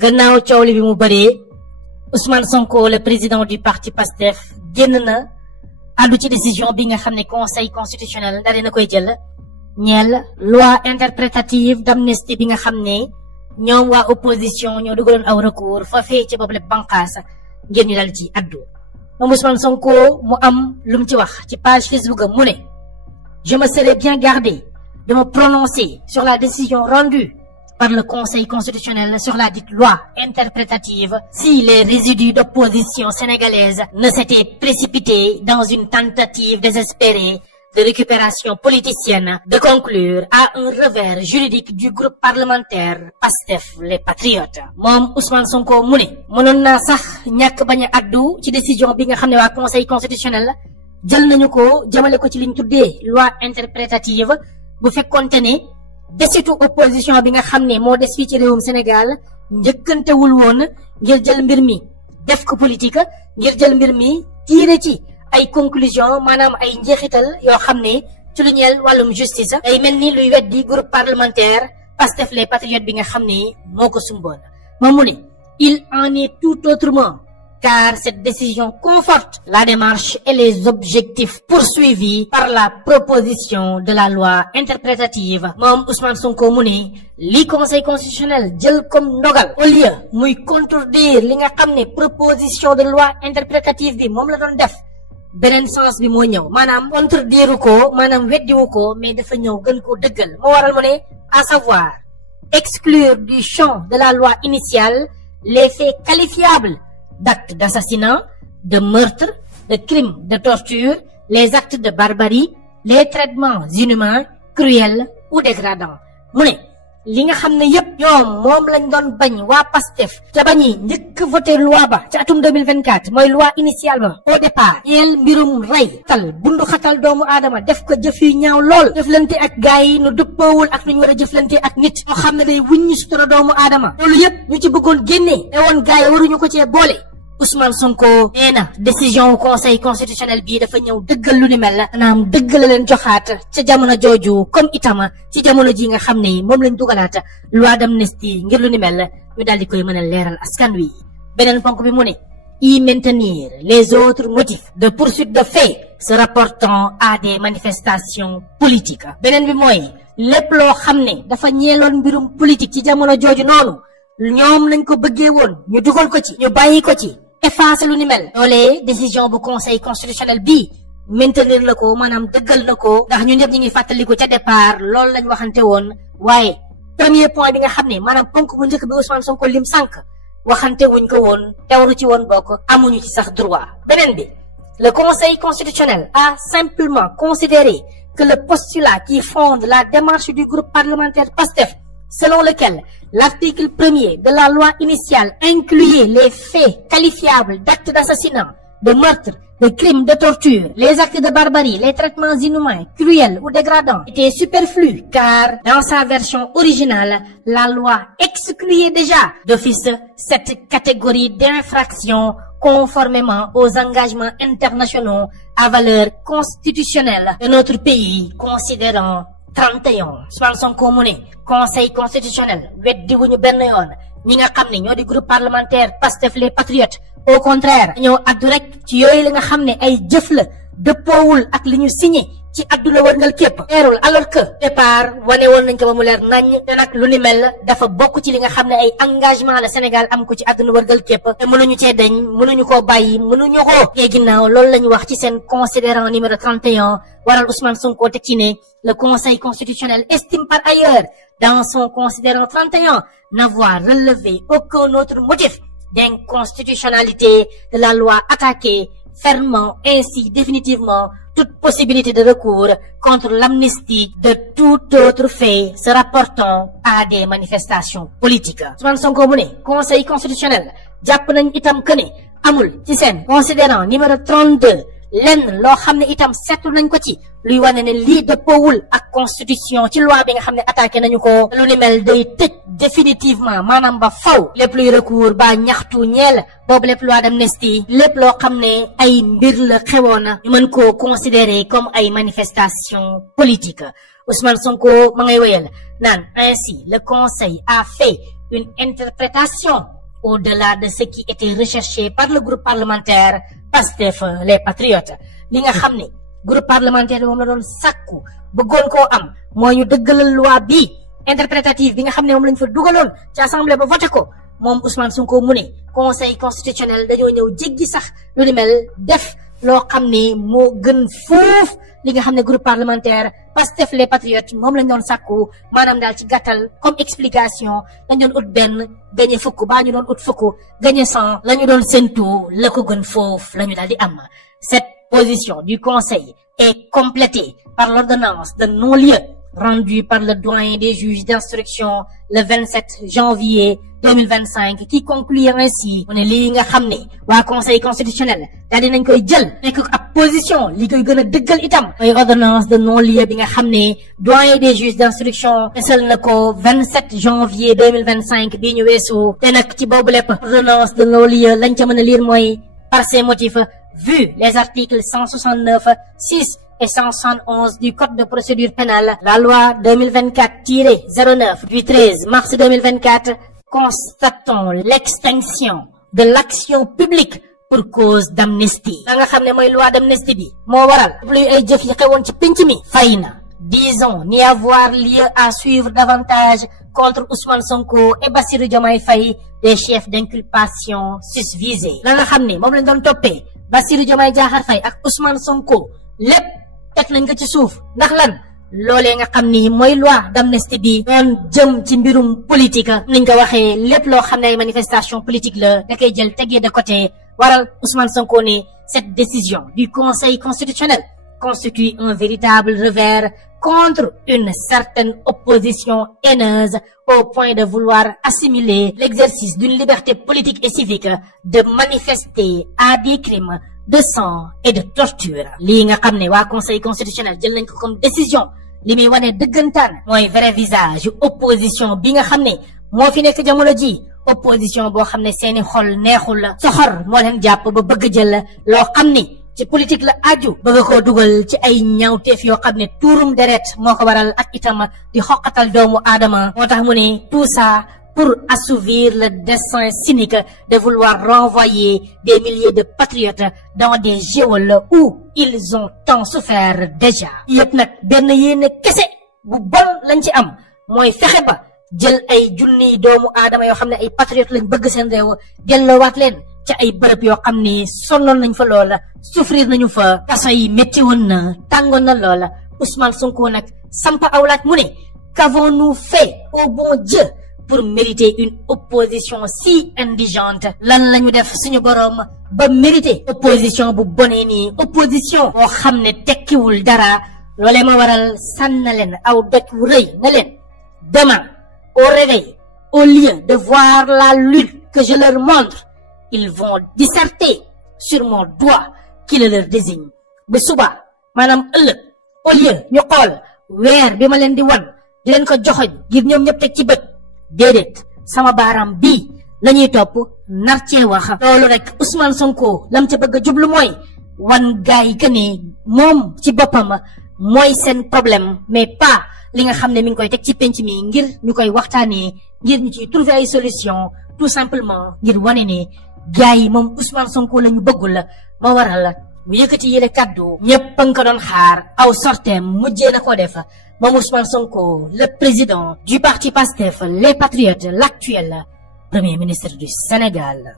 gannaaw coow li bi mu bëree Ousmane Sonko le président du parti PASTEF génn na àddu ci décision bi nga xam ne conseil constitutionnel daal dina koy jël ñeel loi interprétative d'amnistie bi nga xam ne ñoom waa opposition ñoo dugaloon aw recours fa fee ci boobu lépp banqaas ngeen ñu dal ci àddu moom Ousmane Sonko mu am lu mu ci wax ci page Facebook am mu ne je me serais bien gardé de me prononcer sur la décision rendue par le Conseil constitutionnel sur la dite loi interprétative si les résidus d'opposition sénégalaise ne s'étaient précipités dans une tentative désespérée de récupération politicienne de conclure à un revers juridique du groupe parlementaire PASTEF les Patriotes. moom Ousmane Sonko mu ne mënoon naa sax ñàkk bañ a addu ci décision bi nga xam ne waa Conseil constitutionnel jël nañu ko jëmale ko ci liñ tuddee loi interprétative bu fekkoonte ne desitu opposition bi nga xam ne moo des fii ci réewum Sénégal njëkkantewul woon ngir jël mbir mi def ko politique ngir jël mbir mi tiire ci ay conclusion maanaam ay njeexital yoo xam ne ci lu ñeel wàllum justice ay mel ni luy weddi groupe parlementaire PASTEF les Patriotes bi nga xam ne moo ko sumboon moom mu ne il en est tout autrement car cette décision conforte la démarche et les objectifs poursuivis par la proposition de la loi interprétative moom Ousmane Sonko mu ne li conseil constitutionnel jël comme ndogal au lieu muy contredire li nga xam ne proposition de loi interprétative bi moom la doon def beneen sens bi moo ñëw maanaam contredire ko maanaam weddiwu ko mais dafa ñëw gën koo dëggal moo waral mu ne à savoir exclure du champ de la loi initiale les faits qualifiables d'actes d'assassinat, de meurtre, de crimes de torture, les actes de barbarie, les traitements inhumains, cruels ou dégradants. mu ne li nga xam ne yépp ñoom moom lañ doon bañ waa PASTEF te bañi njëkk voté loi ba ci atum 2024 mooy loi initialement au départ ñeel mbirum rey tal bundu xatal doomu aadama def ko jëf yu ñaaw lool jëflante ak gaay yi nu dëppoowul ak nu ñu war a jëflante ak nit ñoo xam ne day wuññi sutura doomu aadama loolu yépp ñu ci bëggoon génnee te woon gaay yi waruñu ko cee boole Ousmane Sonko nee na décision conseil constitutionnel bii dafa ñëw dëggal lu ni mel la naam dëggal la leen joxaat ca jamono jooju comme itama ci jamono ji nga xam ne moom lañ dugalaat loi d'amnistie ngir lu ni mel ñu daal di koy mën a leeral askan wi beneen ponk bi mu ne y maintenir les autres motifs de poursuite de faits se rapportant à des manifestations politiques beneen bi mooy lépp loo xam ne dafa ñeeloon mbirum politique ci jamono jooju noonu ñoom lañ ko bëggee woon ñu dugal ko ci ñu bàyyi ko ci effacer lu ni mel loolee décision bu conseil constitutionnel bii maintenir la ko maanaam dëggal na ko ndax ñun ñëpp ñu ngi fàttaliku ca départ loolu lañ waxante woon waaye premier point bi nga xam ne maanaam ponk bu njëkk bi Ousmane Sonko lim sànq waxante wuñ ko woon te waru ci woon bokk amuñu ci sax droit beneen bi le conseil constitutionnel a simplement considéré que le postulat qui fonde la démarche du groupe parlementaire PASTEF selon lequel l'article 1er de la loi initiale incluait les faits qualifiables d'actes d'assassinat, de meurtre, de crimes de torture, les actes de barbarie, les traitements inhumains, cruels ou dégradants était superflu car dans sa version originale, la loi excluait déjà d'office cette catégorie d'infractions conformément aux engagements internationaux à valeur constitutionnelle de notre pays considérant 31 Ousmane Sonko mu ne conseil constitutionnel weddi wuñu benn yoon ñi nga xam ne ñoo di groupe parlementaire PASTEF les Patriotes au contraire ñoo addu rek ci yooyu li nga xam ne ay jëf la dëppoowul ak li ñu signé ci àdduna wërngal képp leerul alors que départ wane woon nañ ko ba mu leer nañ te nag lu ni mel dafa bokk ci li nga xam ne ay engagement la Sénégal am ko ci àdduna wërngal képp te mënuñu cee dañ mënuñu koo bàyyi mënuñu ko tee ginnaaw loolu lañu wax ci seen considérant numéro 31 waral Ousmane Sonko teg ci ne le Conseil constitutionnel estime par ailleurs dans son considérant 31 n'avoir relevé aucun autre motif d'inconstitutionnalité de la loi attaquée, fermant ainsi définitivement toute possibilité de recours contre l'amnistie de tout autre fait se rapportant à des manifestations politiques. Ousmane Sonko mu ne Conseil constitutionnel jàpp nañ itam que ne amul ci seen considérant numéro 32 lenn loo xam ne itam seetlu nañ ko ci luy wane ne lii dëppoowul ak constitution ci loi bi nga xam ne attaqué nañu ko lu ni mel day tëj définitivement maanaam ba faw lépp luy recours ba ñaxtu ñeel boobu lépp loi d'amnistie lépp loo xam ne ay mbir la xewoon na ñu mën koo considérer comme ay manifestation politique Ousmane Sonko ma ngay wéyal naan ainsi le conseil a fait une interprétation au-delà de ce qui était recherché par le groupe parlementaire Pastef les Patriotes li nga xam ne groupe parlementaire moom la doon sàkku bëggoon koo am mooy ñu dëggalal loi bi interprétative bi nga xam ne moom lañ fa dugaloon ci assemblée ba voté ko moom Ousmane Sonko mu ne conseil constitutionnel dañoo ñëw jéggi sax lu ni mel def loo xam ne moo gën foofu li nga xam ne groupe parlementaire Pastef les Patriotes moom lañ doon sàkku maanaam daal ci gàttal comme explication lañ doon ut benn gagné fukk baa ñu doon ut fukk gagné 100 la ñu doon séntu la ko gën foofu la ñu daal di am. Cette position du conseil est complétée par l'ordonnance de non-lieu rendue par le doyen des juges d'instruction le 27 janvier 2025 qui conclut ainsi mu ne lii nga xam ne waa conseil constitutionnel daal dinañ koy jël nekk ab position li koy gën a dëggal itam mooy ordonnance de non-lieu bi nga xam ne doyen des juges d'instruction fesal na ko 27 janvier 2025 bii ñu weesu te nag ci boobu lépp ordonnance de non-lieu lañ ca mën a lire mooy par ces motifs vu les articles 169 6 et 171 du Code de procédure pénale, la loi 2024-09 du 13 mars 2024 constatons l'extinction de l'action publique pour cause d'amnistie. La nga xam ne mooy loi d'amnistie bi moo waral luy ay jëf yi xewoon ci pénc mi fay na. Disons n'y avoir lieu à suivre davantage contre Ousmane Sonko et Bassirou Diomaye Faye des chefs d'inculpation susvisés. La nga xam ne moom lañ doon toppee Bassirou Diomaye Diakhar Faye ak Ousmane Sonko lépp teg nañ ko ci suuf ndax lan loolee nga xam ni mooy loi d'amnistie bi doon jëm ci mbirum politique niñ ko waxee lépp loo xam ne ay manifestation politique la da koy jël tegee de côté waral Ousmane Sonko ne cette décision du Conseil constitutionnel constitue un véritable revers contre une certaine opposition haineuse au point de vouloir assimiler l'exercice d'une liberté politique et civique de manifester à des crimes de sang et de torture. lii nga xam ne waa conseil constitutionnel jël nañ ko comme décision li muy wane dëggantaan mooy vrai visage opposition bi nga xam ne moo fi nekk jamono ji opposition boo xam ne seeni xol neexul la soxor moo leen jàpp ba bëgg jël loo xam ni ci politique la aju bëgg koo dugal ci ay ñaawteef yoo xam ne tuurum deret moo ko waral ak itam di xoqatal doomu aadama moo tax mu ne tout ça pour assouvir le dessein cynique de vouloir renvoyer des milliers de patriotes dans des geôles où ils ont tant souffert déjà. yëpp nag benn yéene kese bu bon lañ ci am mooy fexe ba jël ay junniy doomu aadama yoo xam ne ay patriotes lañ bëgg seen réew delloowaat leen ci ay bërëb yoo xam ne sonnoon nañ fa loola souffrir nañu fa kaso yi métti woon na tàngoon na loola Ousmane Sonko nag sampa awlaat mu ne qu'avons-nous fait au bon Dieu pour mériter une opposition si indigente lan lañu def suñu boroom ba mériter opposition bu bonee nii opposition boo xam ne tekkiwul dara loolee ma waral sànna leen aw doj wu rëy na leen demain au réveil au lieu de voir la lutte que je leur montre ils vont disserter sur mon doigt qui le leur désigne ba suba maanaam ëllëg au lieu ñu xool weer bi ma leen di wan di leen ko joxoñ ngir ñoom ñëpp teg ci bët déedéet sama baaraam bii la ñuy topp nar cee wax loolu rek Ousmane Sonko lam ca bëgg a jublu mooy wan gaay que ne moom ci boppam mooy seen problème mais pas li nga xam ne mi ngi koy teg ci penc mi ngir ñu koy waxtaanee ngir ñu ciy trouver ay solution tout simplement ngir wane ne gaay yi moom Ousmane Sonko la ñu bëggul moo waral mu yëkkati yële kàddu ñëpp a nga ko doon xaar aw sorteem mujjee na koo def moom Ousmane Sonko le président du parti Pastef les Patriotes l'actuel premier ministre du Sénégal.